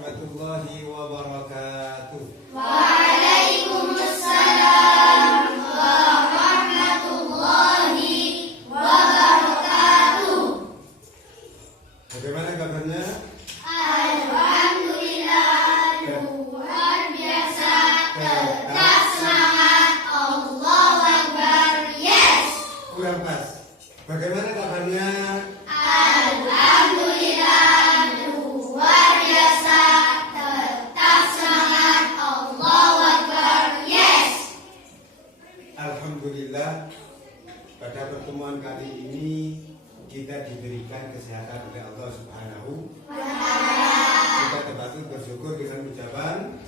warahmatullahi wabarakatuh. Waalaikumsalam warahmatullahi wabarakatuh. Bagaimana kabarnya? Alhamdulillah, luar biasa, tetap semangat, Allahu Akbar, yes. Kurang pas. Bagaimana kabarnya? Alhamdulillah, luar biasa, tetap semangat, Allahu Akbar, yes. Alhamdulillah, pada pertemuan kali ini kita diberikan kesehatan oleh Allah Subhanahu wa Ta'ala. Kita terpatut bersyukur dengan ucapan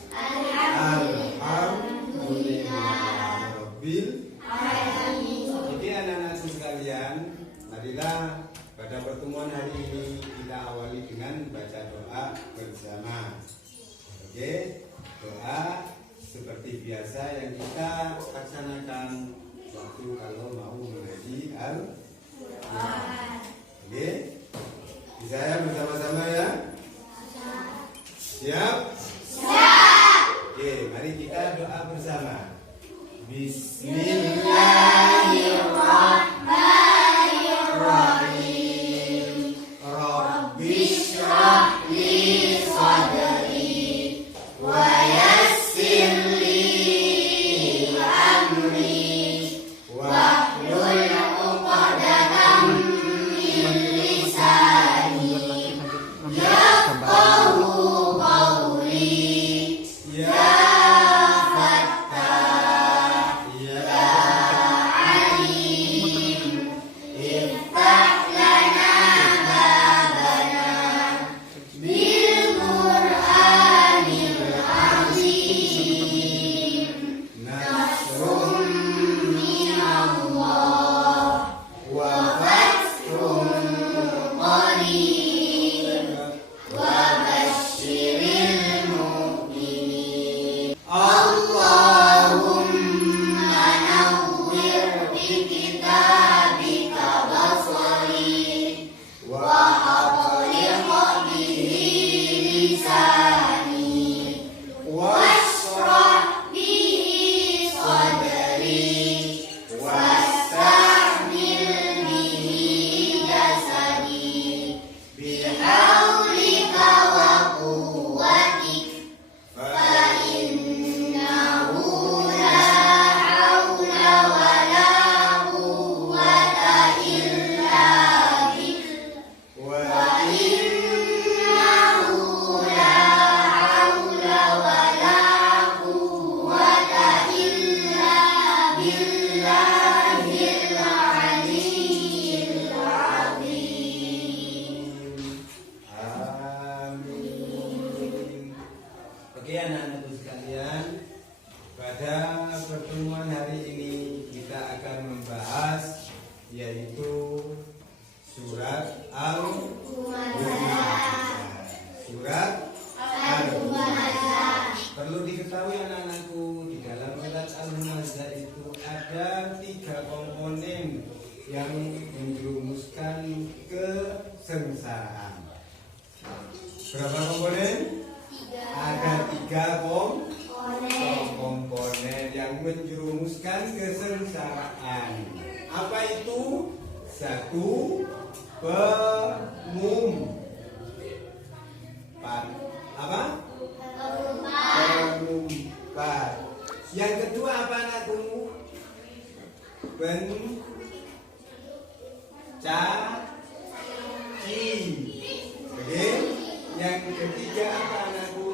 Alhamdulillah Rabbil Alamin. Jadi anak-anakku sekalian, marilah pada pertemuan hari ini kita awali dengan baca doa bersama. Oke, doa seperti biasa yang kita laksanakan waktu kalau mau mengaji Al-Quran. Oke, bisa ya bersama-sama ya? Siap? Siap. Oke, mari kita doa bersama. Bismillahirrahmanirrahim. Rabbi shrah li sadri wa yassir li amri wahlul 'uqdatam min lisani yafqahu qawli. Ya Fattah, Ya Alim, iftah lana babana bil Qur'anil azim. Nasrum minallah wa fathun qarib wa basyiril mu'minin. Allahumma nawwir bi kitabika basari wa aghliq bihi lisani washrah bihi sadri wasta'mil bihi jasadi bihaulika wa quwwatik fa innahu la hawla wa la quwwata illa billah wa innahu la hawla wa la quwwata illa billahil aliyyil azim. Amin. Oke anak-anakku sekalian, pada pertemuan hari ini kita akan membahas yaitu surat Al-Humazah. Surat Al-Humazah. Perlu diketahui anak-anakku, di dalam surat Al-Humazah itu ada 3 komponen yang menjerumuskan kesengsaraan. Berapa komponen? Ada 3 komponen yang menjerumuskan kesengsaraan. Apa itu? 1. Pengumpat. Apa? Pengumpat. Yang kedua apa anakku? Pencaci. Oke. Yang ketiga apa anakku?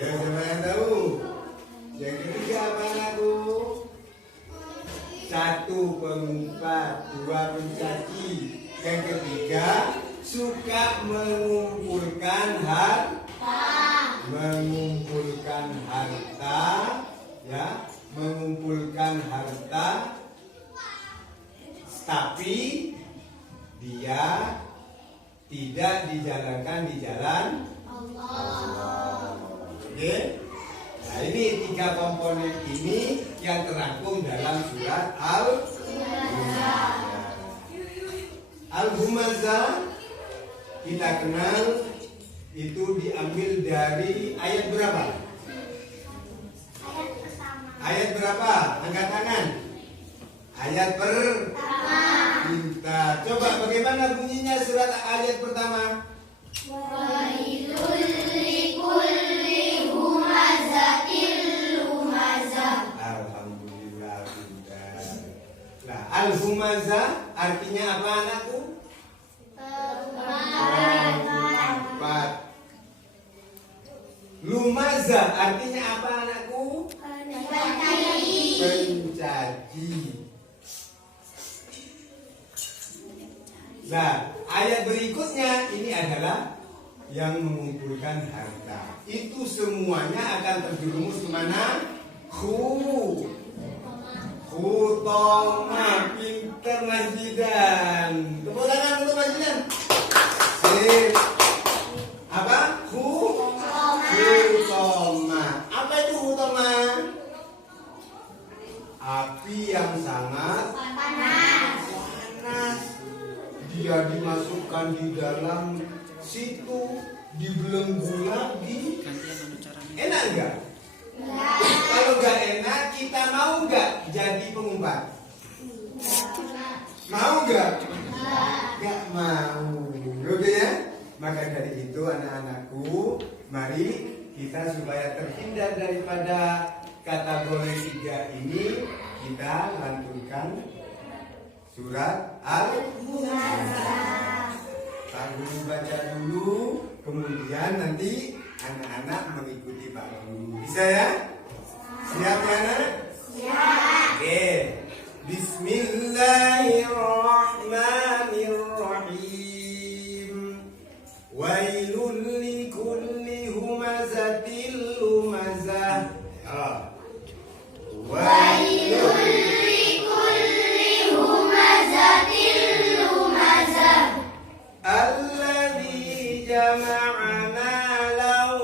Ya, siapa yang tahu? Yang ketiga apa anakku? 1 pengumpat, 2 pencaci. Yang ketiga suka mengumpulkan harta. Mengumpulkan harta, ya, mengumpulkan harta, tapi dia tidak dijalankan di jalan Allah. Oke? Nah, ini 3 komponen ini yang terangkum dalam surat Al-Humazah. Al-Humazah kita kenal itu diambil dari ayat berapa? Ayat pertama. Ayat berapa? Angkat tangan. Ayat pertama. Pintar. Coba bagaimana bunyinya surat ayat pertama? Wailul likulli humazatil lumazah. Alhamdulillah pintar. Nah, al-humazah artinya apa anakku? Empat. Lumazah artinya apa anakku? Pencaci. Nah, ayat berikutnya ini adalah yang mengumpulkan harta. Itu semuanya akan terjerumus kemana? Khutoma. Pinter Masjidan. Tepuk tangan untuk Masjidan. Sip. Apa? Khutoma. Apa itu khutoma? Api yang sangat panas. Dia dimasukkan di dalam situ, dibelenggu lagi. Enak enggak? Kalau enggak enak, kita mau enggak jadi pengumpat? Mau enggak? Enggak mau. Oke ya? Maka dari itu anak-anakku, mari kita supaya terhindar daripada kategori 3 ini, kita lantunkan surat Al-Humazah. Pak Guru baca dulu, kemudian nanti anak-anak mengikuti Pak Guru. Bisa ya? Siap ya anak? Siap. Oke. Bismillahirrahmanirrahim. Wailul likulli humazatil lumazah. Wailul alladzi jama'a malan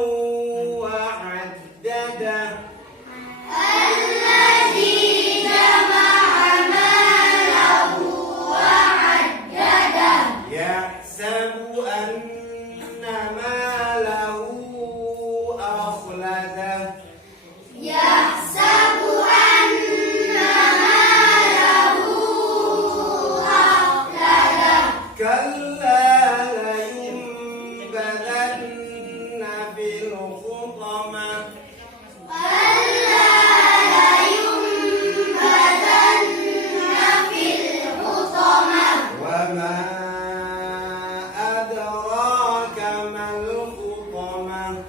wa 'addadah. Alladzi jama'a malan wa 'addadah. Yahsabu anna malahu akhladah. Yahsabu anna malahu akhladah. Kalla layunbadanna fil hutamah. Alla layunbadanna fil hutamah. Wa ma adraka mal hutamah.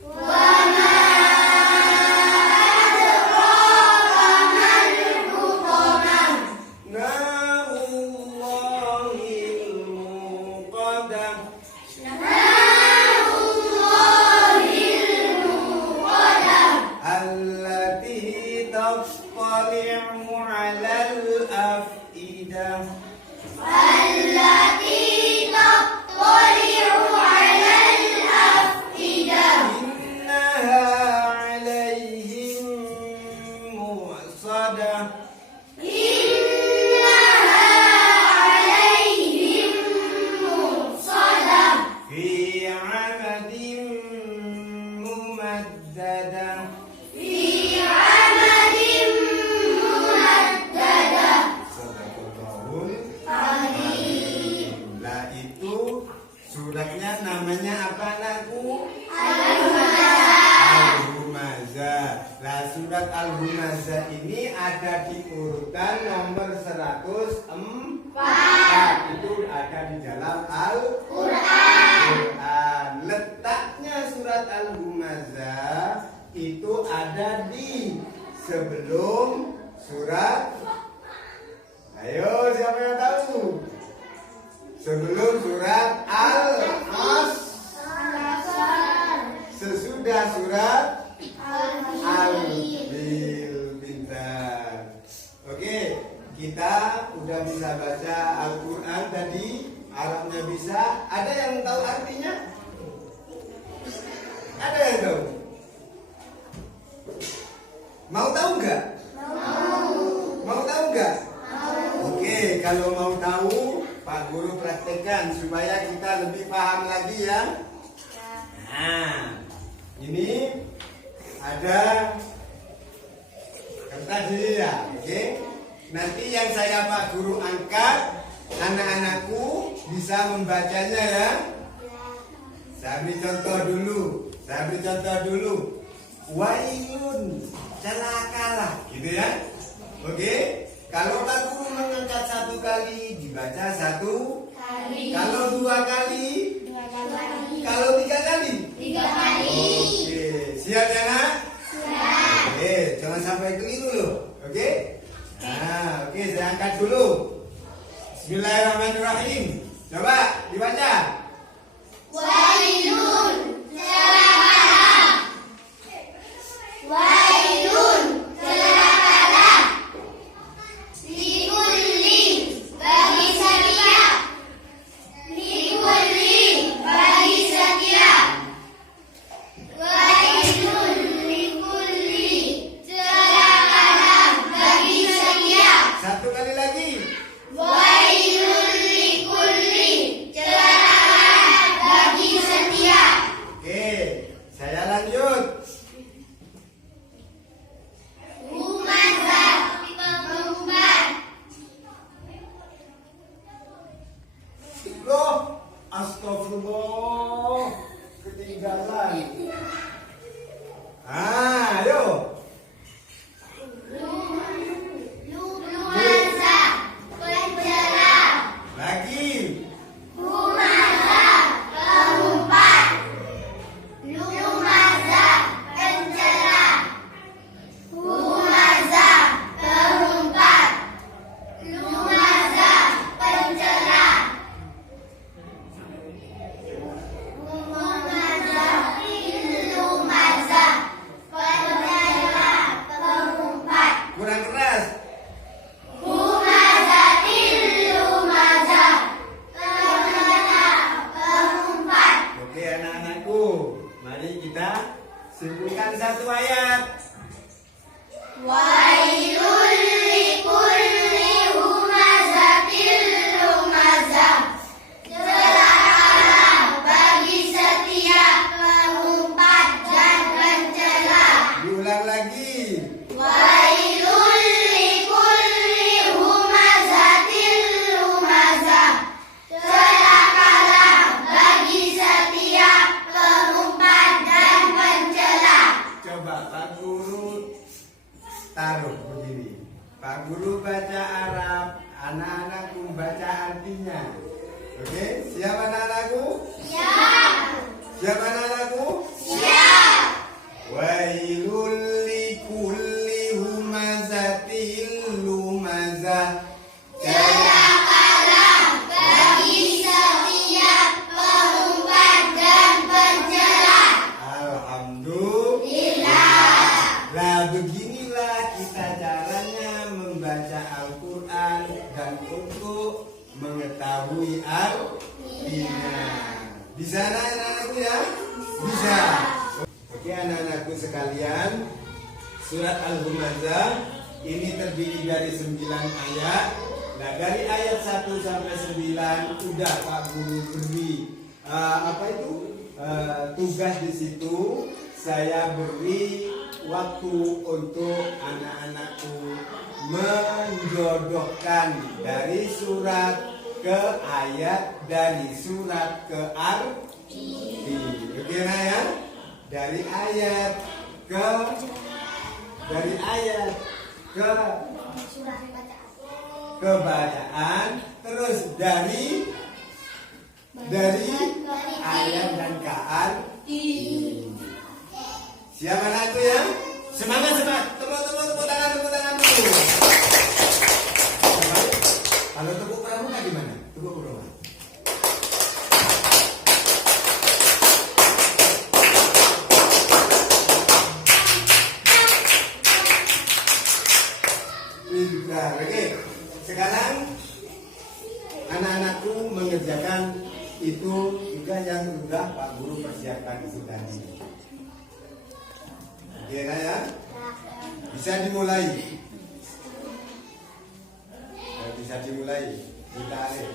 Wa ma adraka mal hutamah. Narullahil muqadah. Narullahil muqadah. Allati tattali'u 'alal afidah. Allati tattali'u 'alal afidah. Innaha 'alaihim mu'sadah. Innaha 'alaihim mu'sadah. Fi 'amadin mumaddadah. Fi 'amadin mumaddadah. Sadaqallahul Azim. Lah itu suratnya namanya apa anakku? Al-Humazah. Al-Humazah. Nah surat Al-Humazah ini ada di urutan nomor 104. Itu ada di dalam Al-Quran. Letaknya surat Al-Humazah itu ada di sebelum surat. Ayo siapa yang tahu? Sebelum surat Al-Asr. Sesudah surat Al-Fil. Pintar. Oke, kita udah bisa baca Al-Quran tadi. Arabnya bisa. Ada yang tahu artinya? Ada yang tahu? Mau tahu nggak? Mau tahu nggak? Oke, kalau mau tahu, Pak Guru praktekkan supaya kita lebih paham lagi ya. membacanya ya. Saya beri contoh dulu. Wailun, celakalah, gitu ya. Oke. Kalau Pak Guru mengangkat satu kali, dibaca satu kali. Kalau dua kali, kalau tiga kali, Oke, siap ya nak? Siap. Oke, jangan sampai keliru loh. Oke? Nah, oke, saya angkat dulu. Bismillahirrahmanirrahim. Coba dibaca. Wailun, celakalah. Wailun, celakalah. Likulli, bagi setiap. Likulli, bagi setiap. Wailun, likulli, celakalah bagi setiap. Satu kali lagi. Wailun, likulli, celakalah bagi setiap. Oke, saya lanjut. Humazah, pengumpat. Loh, astagfirullah, ketinggalan. Ayo. Humazah, penjelas. Lagi. Humazah, pengumpat. Humazah, penjelas. Humazah, pengumpat. Humazah, penjelas. Humazah, lumazah, penjelas, pengumpat. Kurang keras. Humazatil lumazah, penjelas, pengumpat. Oke anak-anakku, mari kita simpulkan satu ayat. Wailul likulli humazatil lumazah, celakalah bagi setiap pengumpat dan pencela. Diulang lagi. Wailul likulli humazatil lumazah, celakalah bagi setiap pengumpat dan pencela. Coba Pak Guru taruh begini. Pak Guru baca Arab, anak-anakku baca artinya. Oke, siap anak-anakku? Siap. Siap anak-anakku? Siap. Wailul likulli humazatil lumazah. Celakalah bagi setiap pengumpat dan pencela. Alhamdulillah. Nah, beginilah kita caranya membaca Al-Quran dan untuk mengetahui artinya. Bisa anak-anakku ya? Bisa. Oke anak-anakku sekalian, surat Al-Humazah ini terdiri dari 9 ayat. Nah, dari ayat 1 sampai 9 udah Pak Guru beri tugas di situ. Saya beri waktu untuk anak-anakku menjodohkan dari surat ke ayat, dari surat ke arti. Oke nah ya? Dari ayat ke kebacaan, terus dari ayat dan ke arti. Siap anakku ya? Semangat. Tepuk tangan dulu. Kalau tepuk pramuka gimana? Tepuk pramuka. Oke. Sekarang anak-anakku mengerjakan itu juga yang sudah Pak Guru persiapkan itu tadi. Oke ya? Bisa dimulai. Bisa dimulai. Ditarik.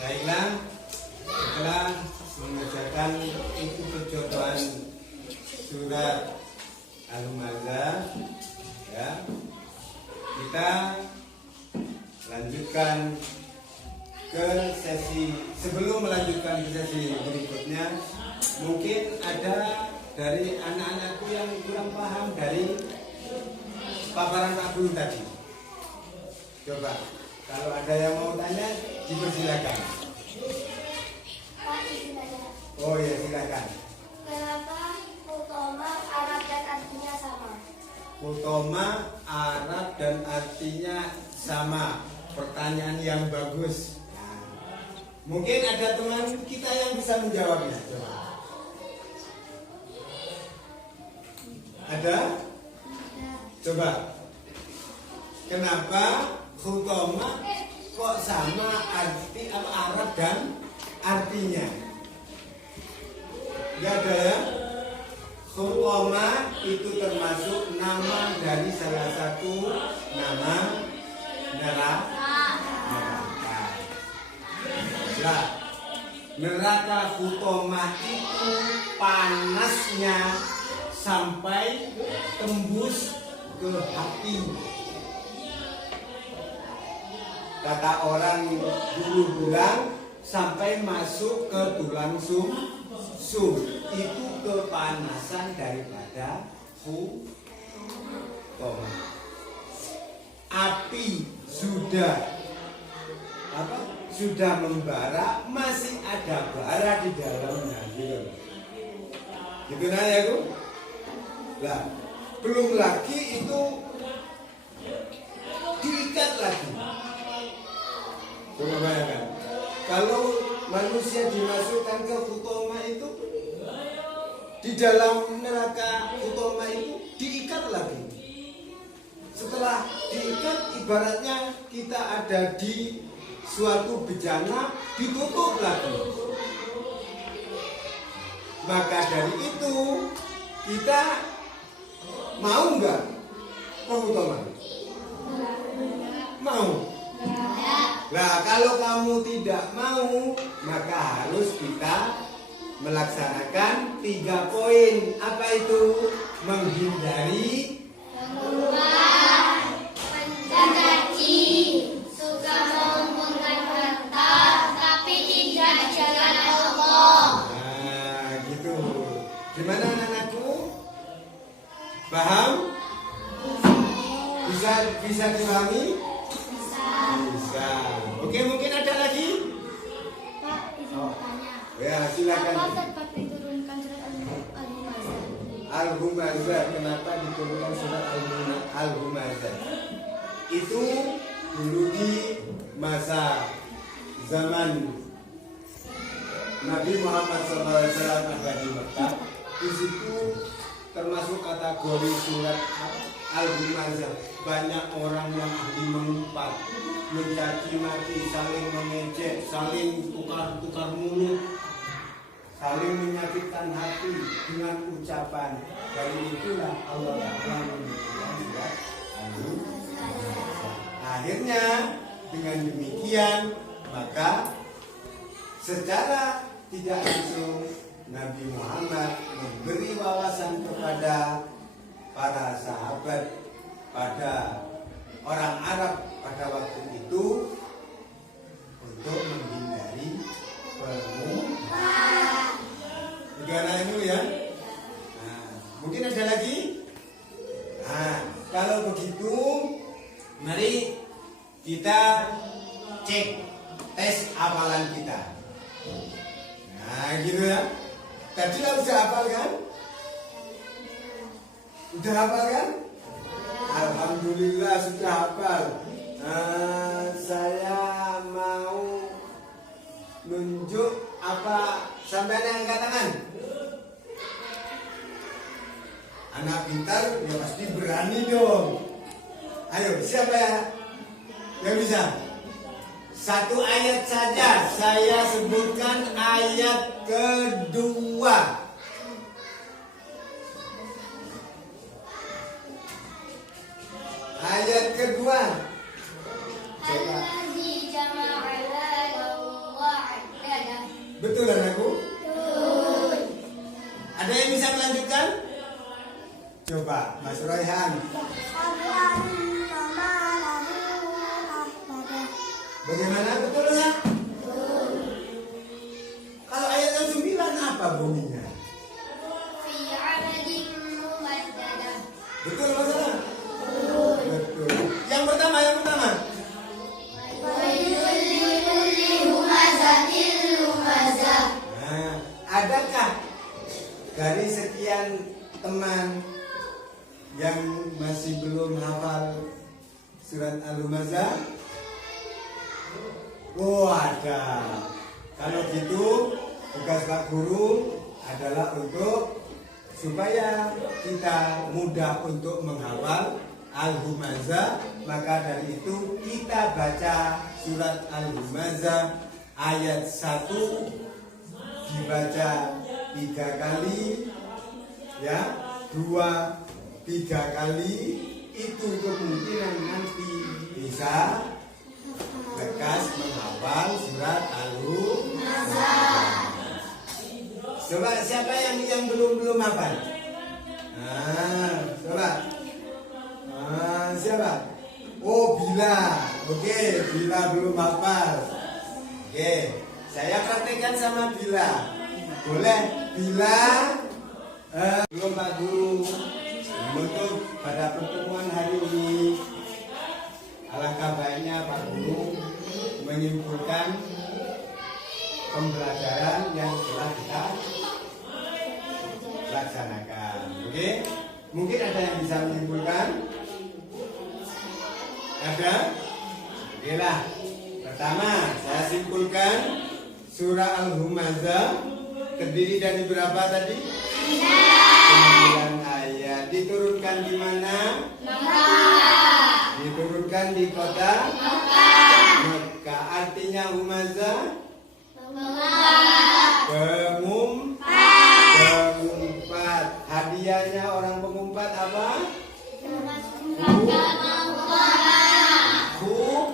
Baiklah, setelah mengerjakan itu perjodohan surat Al-Humazah, ya, kita lanjutkan ke sesi. Sebelum melanjutkan ke sesi berikutnya, mungkin ada dari anak-anakku yang kurang paham dari paparan Pak Guru tadi. Coba, kalau ada yang mau tanya, dipersilakan. Pak, izin aja. Oh ya, silakan. Kenapa utama Arab dan artinya sama? Utama, Arab dan artinya sama. Pertanyaan yang bagus. Nah, mungkin ada teman kita yang bisa menjawabnya. Coba. Ada? Coba. Kenapa utama kok sama arti apa Arab dan artinya? Gak ada ya? Khutoma itu termasuk nama dari salah satu nama neraka. Nah, neraka Khutoma itu panasnya sampai tembus ke hati. Kata orang dulu bilang sampai masuk ke tulang sum. Itu kepanasan daripada Khutoma. Api sudah membara, masih ada bara di dalamnya, gitu. Gitu nah ya, Bu? Lah, belum lagi itu diikat lagi. Coba bayangkan, kalau manusia dimasukkan ke Khutoma itu, di dalam neraka Khutoma itu diikat lagi. Setelah diikat, ibaratnya kita ada di suatu bejana, ditutup lagi. Maka dari itu kita mau nggak ke Khutoma? Mau. Nah, kalau kamu tidak mau, maka harus kita melaksanakan 3 poin. Apa itu? Menghindari, Mencaci, suka mengumpulkan harta, tapi tidak jalan Allah. nah gitu. Gimana anak-anakku? Paham? Bisa dipahami? Bisa. Oke, mungkin ada lagi? Pak, izin bertanya. Ya, silakan. Apa tempat diturunkan surat Al-Humazah? Al-Humazah, kenapa diturunkan surat Al-Humazah? Itu dulu di masa zaman Nabi Muhammad SAW ada di Mekah. Di situ termasuk kategori surat Al-Humazah. Banyak orang yang ahli mengumpat, mencaci maki, saling mengejek, saling tukar-tukar mulut, saling menyakitkan hati dengan ucapan. Dari itulah Allah Ta'ala menurunkan surat Al-Humazah. Akhirnya dengan demikian maka secara tidak langsung Nabi Muhammad memberi wawasan kepada para sahabat, pada orang Arab pada waktu itu untuk menghindari pengumpulan. Negara itu ya. Nah, mungkin ada lagi. Nah, kalau begitu, mari kita cek tes hafalan kita. Nah, gitu ya. Tadi lah bisa hafal kan? Udah hafal kan? Alhamdulillah sudah hafal. Saya mau nunjuk apa sampai yang angkat tangan. Anak pintar ya pasti berani dong. Ayo, siapa ya yang bisa? Satu ayat saja, saya sebutkan ayat kedua. Ayat kedua. Allazi jama'a Betul anakku? Betul. Ada yang bisa melanjutkan? Coba Mas Royhan. Bagaimana, betul ya? Betul. Kalau ayat yang 9 apa bunyinya? Betul masalah? Betul. Betul. Yang pertama. Nah, adakah dari sekian teman yang masih belum hafal surat Al-Humazah? Oh, ada. Kalau gitu, tugas Pak Guru adalah untuk supaya kita mudah untuk menghafal Al-Humazah, maka dari itu kita baca surat Al-Humazah ayat 1 dibaca 3 kali, ya, 2, 3 kali, itu kemungkinan nanti bisa lekas menghafal surat Al-Humazah. Coba siapa yang belum hafal? Coba. Siapa? Oh, Bila. Oke, Bila belum hafal. Oke, saya praktekkan sama Bila. Boleh? Bila belum Pak Guru. Untuk pada pertemuan hari ini, alangkah baiknya Pak Guru menyimpulkan pembelajaran yang telah kita laksanakan. Oke? Mungkin ada yang bisa menyimpulkan? Ada? Oke lah. Pertama, saya simpulkan surah Al-Humazah terdiri dari berapa tadi? 9 ayat. Diturunkan di mana? Mekah. Diturunkan di kota Mekah. Artinya Humazah pengumpat. Hadiahnya orang pengumpat apa?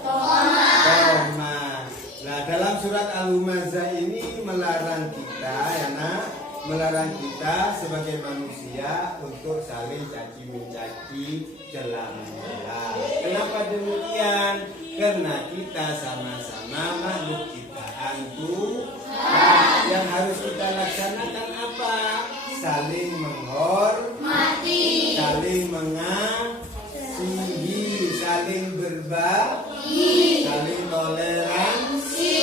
Tomat. Nah, dalam surat Al-Humazah ini melarang kita, ya nak, melarang kita sebagai manusia untuk saling caci mencaci, celah mencela. Kenapa demikian? Karena kita sama-sama makhluk ciptaan Tuhan. Yang harus kita laksanakan apa? Saling menghormati, saling mengasihi, saling berbagi, saling toleransi.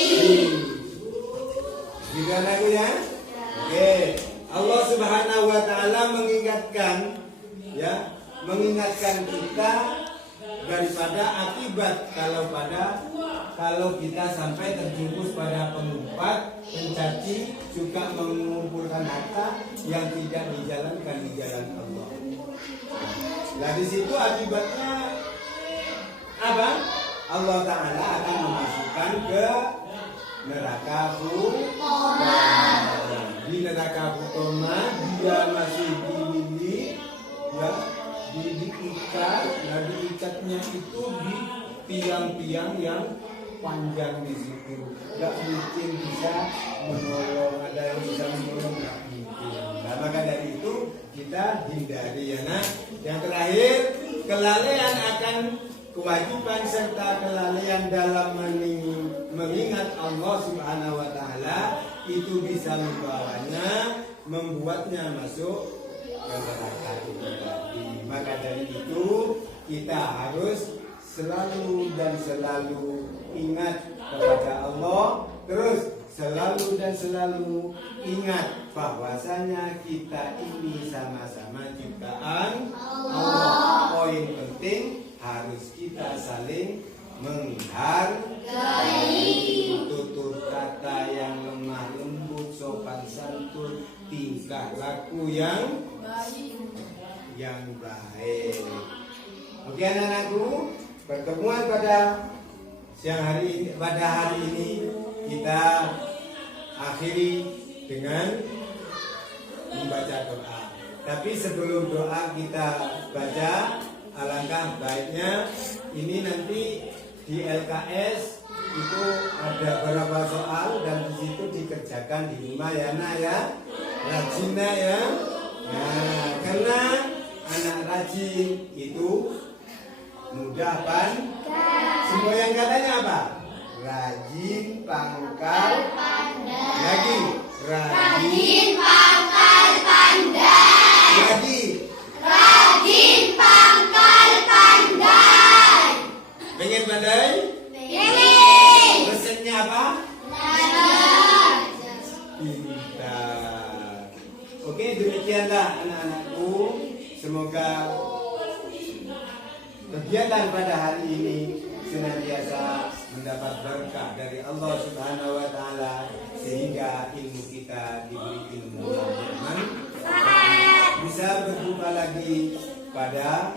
Gimana aku ya? Oke. Allah Subhanahu wa taala mengingatkan, ya, mengingatkan kita daripada akibat kalau kita sampai terjerumus pada pengumpat, mencaci, juga mengumpulkan harta yang tidak dijalankan di jalan Allah. Nah, di situ akibatnya apa? Allah Ta'ala akan memasukkan ke neraka Hutomah. Di neraka Hutomah dia masih dimiliki, ya, diikat. Nah, diikatnya itu di tiang-tiang yang panjang di situ. Gak mungkin bisa menolong, ada yang bisa menolong, gak mungkin. Nah, maka dari itu kita hindari, ya nak. Yang terakhir, kelalaian akan kewajiban serta kelalaian dalam mengingat Allah Subhanahu wa taala itu bisa membuatnya masuk ke neraka itu tadi. Maka dari itu kita harus selalu dan selalu ingat kepada Allah, terus selalu dan selalu ingat bahwasanya kita ini sama-sama ciptaan Allah. Poin penting, harus kita saling menghargai, tutur kata yang lemah lembut, sopan santun, tingkah laku yang baik. Oke anak-anakku, pertemuan pada hari ini kita akhiri dengan membaca doa. Tapi sebelum doa kita baca, alangkah baiknya ini nanti di LKS itu ada beberapa soal dan di situ dikerjakan. kerjakan di rumah ya nak ya. Rajin nak ya. Nah, karena anak rajin itu mudah pandai. Semua yang katanya apa? Rajin, pangkal, lagi rajin, pangkal, pandai. lagi Rajin, pangkal, pandai. pengen pandai. Pengen. Resepnya apa? Belajar. Pintar. Oke, demikianlah anak-anakku. Semoga kegiatan pada hari ini senantiasa mendapat berkah dari Allah Subhanahu wa taala sehingga ilmu kita diberi ilmu yang bermanfaat. Bisa berjumpa lagi pada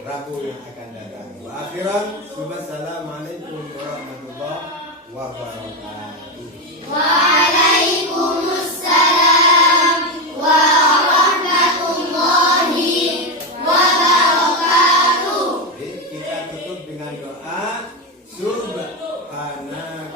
Rabu yang akan datang. Wa akhiran, wassalamualaikum warahmatullahi wabarakatuh. Waalaikumsalam warahmatullahi wabarakatuh. Kita tutup dengan doa subhanallah.